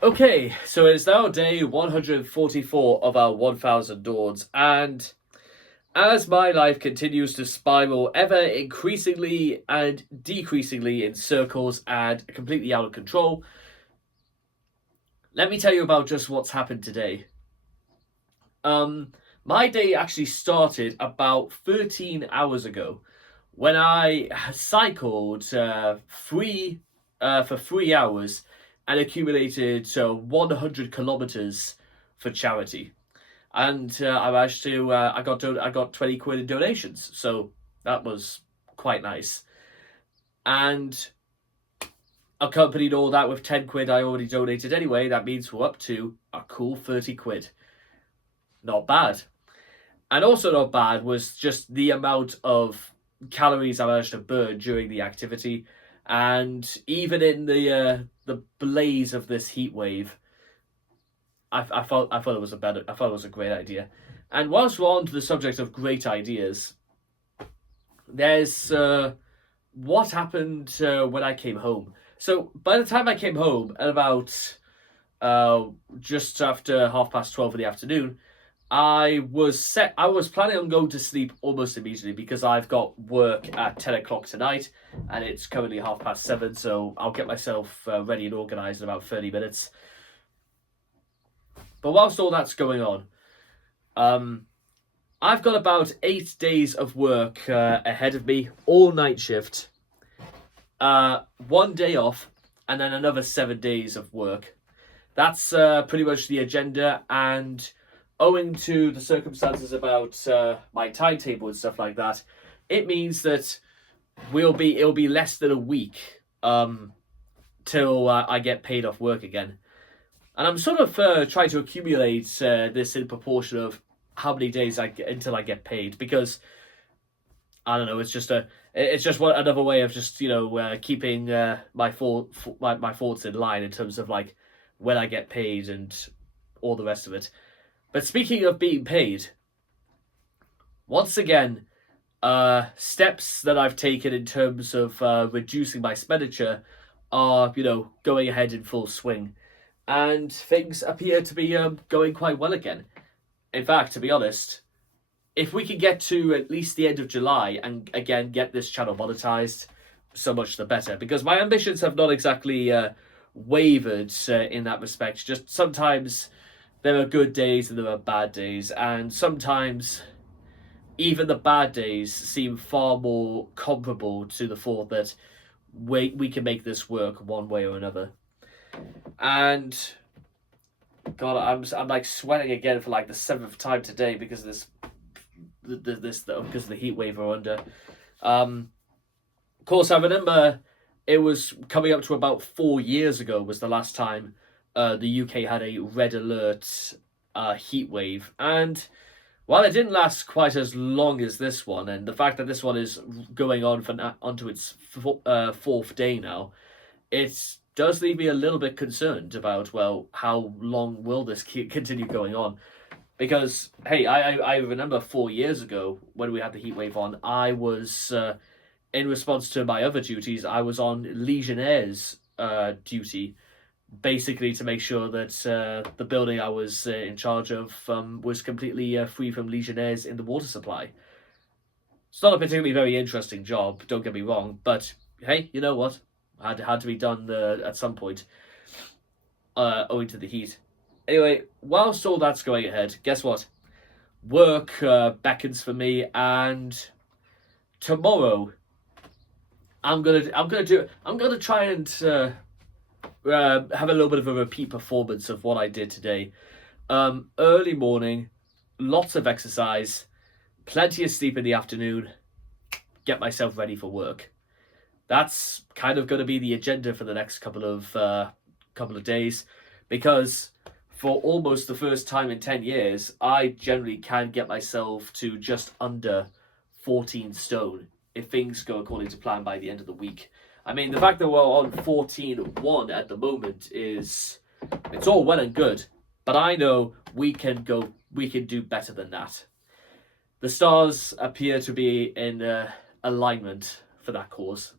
Okay, so it's now day 144 of our 1000 Dawns, and as my life continues to spiral ever increasingly and decreasingly in circles and completely out of control, let me tell you about just what's happened today. Um, my day actually started about 13 hours ago when I cycled for 3 hours and accumulated 100 kilometers for charity. And I managed to I got 20 quid in donations, so that was quite nice. And accompanied all that with 10 quid I already donated anyway. That means we're up to a cool 30 quid. Not bad. And also not bad was just the amount of calories I managed to burn during the activity, and even in the blaze of this heat wave, I thought it was a great idea. And whilst we're on to the subject of great ideas, there's what happened when I came home. So by the time I came home at about just after 12:30 in the afternoon, I was planning on going to sleep almost immediately because I've got work at 10 o'clock tonight, and it's currently 7:30. So I'll get myself ready and organised in about 30 minutes. But whilst all that's going on, um, I've got about 8 days of work ahead of me, all night shift, 1 day off, and then another 7 days of work. That's pretty much the agenda, and owing to the circumstances about my timetable and stuff like that, it means that it'll be less than a week till I get paid off work again. And I'm sort of trying to accumulate this in proportion of how many days I get until I get paid, because I don't know. It's just another way of just keeping my thoughts in line in terms of like when I get paid and all the rest of it. But speaking of being paid, once again, steps that I've taken in terms of reducing my expenditure are going ahead in full swing, and things appear to be going quite well again. In fact, to be honest, if we can get to at least the end of July and again get this channel monetized, so much the better. Because my ambitions have not exactly wavered in that respect. Just sometimes there are good days and there are bad days, and sometimes even the bad days seem far more comparable to the thought that we can make this work one way or another. And God, I'm like sweating again for like the seventh time today because of because of the heat wave we're under. Of course, I remember it was coming up to about 4 years ago was the last time the UK had a red alert heat wave, and while it didn't last quite as long as this one, and the fact that this one is going on onto its fourth day now, it does leave me a little bit concerned about, well, how long will this continue going on? Because hey, I remember 4 years ago when we had the heat wave on, I was in response to my other duties, I was on Legionnaires duty, basically to make sure that the building I was in charge of was completely free from Legionnaires in the water supply. It's not a particularly very interesting job, don't get me wrong, but hey, you know what? Had to be done at some point, owing to the heat. Anyway, whilst all that's going ahead, guess what? Work beckons for me, and tomorrow I'm gonna try and have a little bit of a repeat performance of what I did today. Early morning, lots of exercise, plenty of sleep in the afternoon, get myself ready for work. That's kind of going to be the agenda for the next couple of days, because for almost the first time in 10 years, I generally can get myself to just under 14 stone if things go according to plan by the end of the week. I mean, the fact that we're on 14.1 at the moment it's all well and good, but I know we can do better than that. The stars appear to be in alignment for that cause.